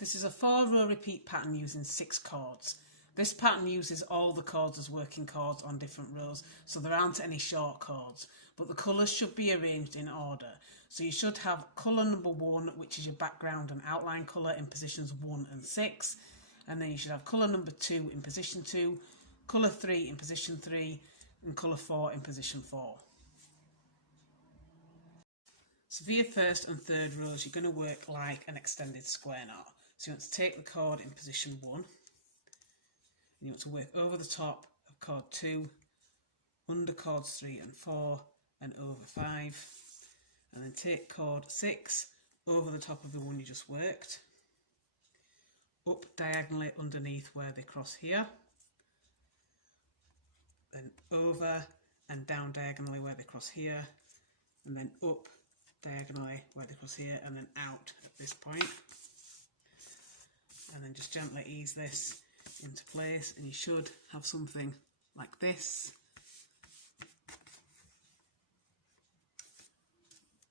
This is a 4-row repeat pattern using 6 chords. This pattern uses all the chords as working chords on different rows, so there aren't any short chords, but the colours should be arranged in order. So you should have colour number 1, which is your background and outline colour, in positions 1 and 6, and then you should have colour number 2 in position 2, colour 3 in position 3, and colour 4 in position 4. So for your first and third rows, you're going to work like an extended square knot. So you want to take the chord in position 1, and you want to work over the top of chord 2, under chords 3 and 4, and over 5, and then take chord 6 over the top of the one you just worked, up diagonally underneath where they cross here, then over and down diagonally where they cross here, and then up diagonally where they cross here, and then out at this point. And then just gently ease this into place, and you should have something like this.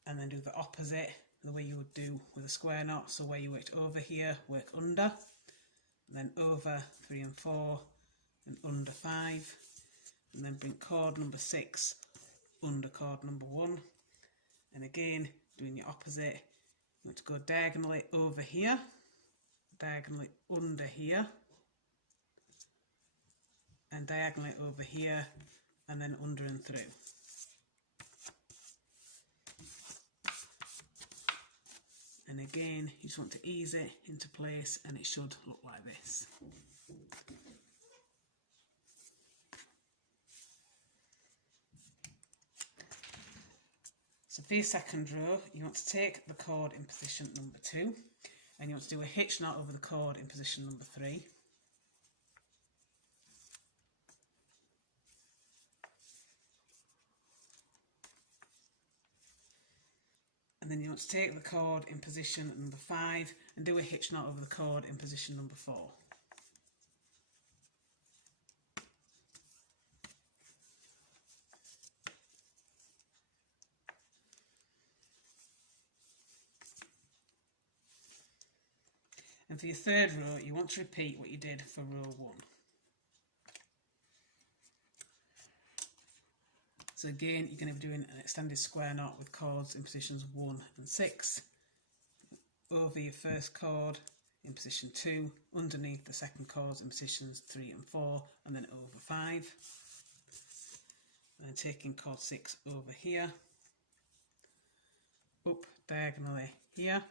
And then do the opposite, the way you would do with a square knot. So where you worked over here, work under, then over 3 and 4, and under 5, and then bring chord number 6 under chord number 1. And again, doing your opposite, you want to go diagonally over here, diagonally under here, and diagonally over here, and then under and through. And again, you just want to ease it into place, and it should look like this. So for your second row, you want to take the chord in position number 2, and you want to do a hitch knot over the chord in position number 3. And then you want to take the chord in position number 5 and do a hitch knot over the chord in position number 4. And for your third row, you want to repeat what you did for row 1. So again, you're going to be doing an extended square knot with chords in positions 1 and 6, over your first chord in position 2, underneath the second chords in positions 3 and 4, and then over 5. And then taking chord 6 over here, up diagonally here,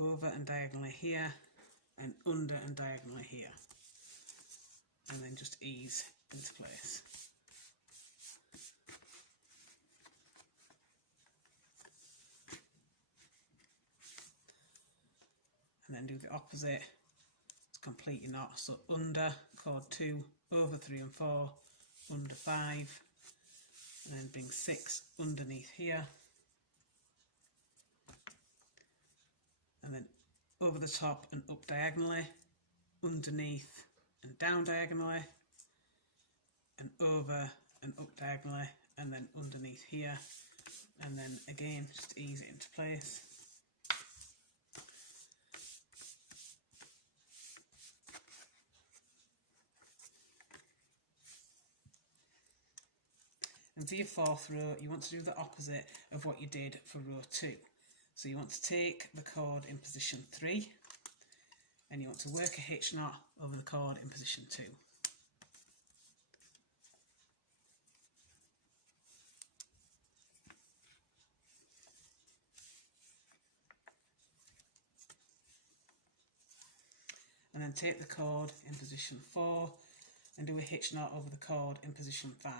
over and diagonally here, and under and diagonally here, and then just ease into place. And then do the opposite to complete your knot. So under chord 2, over 3 and 4, under 5, and then bring 6 underneath here, and then over the top and up diagonally, underneath and down diagonally, and over and up diagonally, and then underneath here, and then again just ease it into place. And for your fourth row, you want to do the opposite of what you did for row 2. So you want to take the chord in position 3, and you want to work a hitch knot over the chord in position 2. And then take the chord in position 4 and do a hitch knot over the chord in position 5.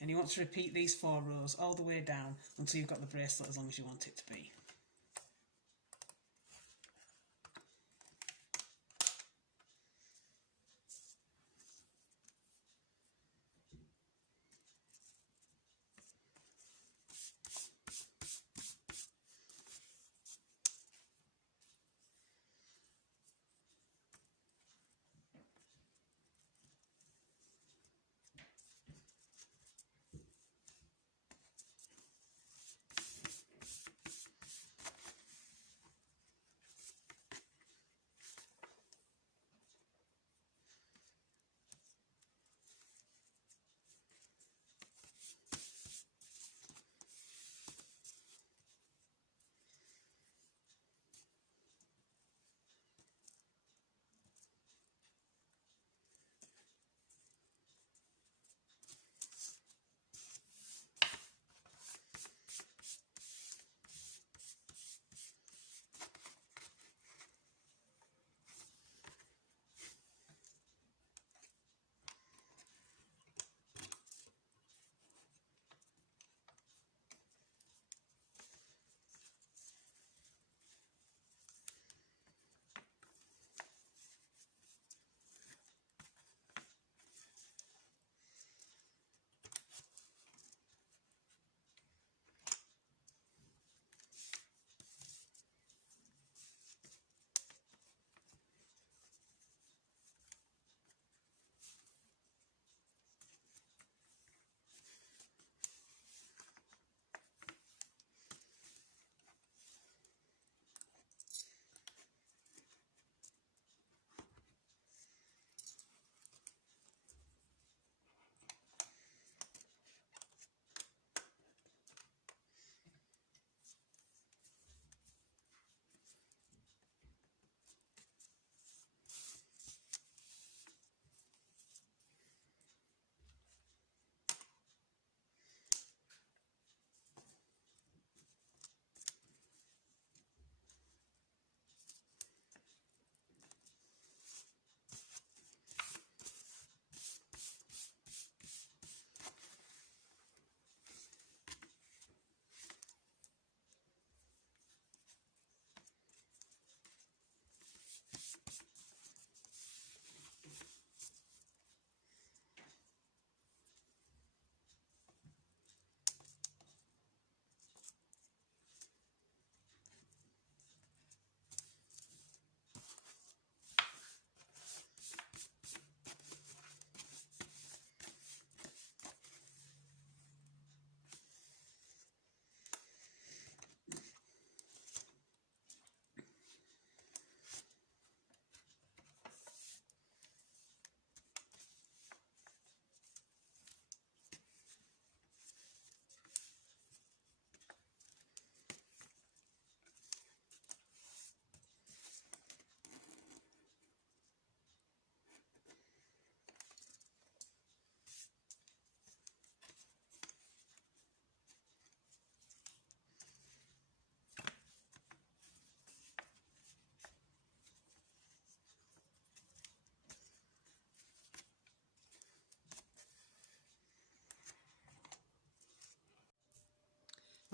And you want to repeat these 4 rows all the way down until you've got the bracelet as long as you want it to be.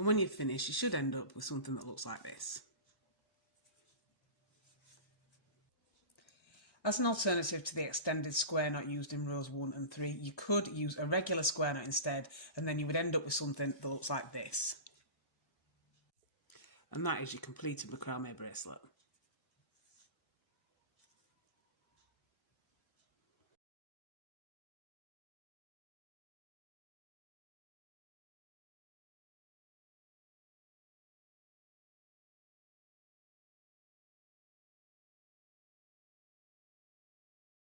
And when you've finished, you should end up with something that looks like this. As an alternative to the extended square knot used in rows 1 and 3, you could use a regular square knot instead, and then you would end up with something that looks like this. And that is your completed macrame bracelet.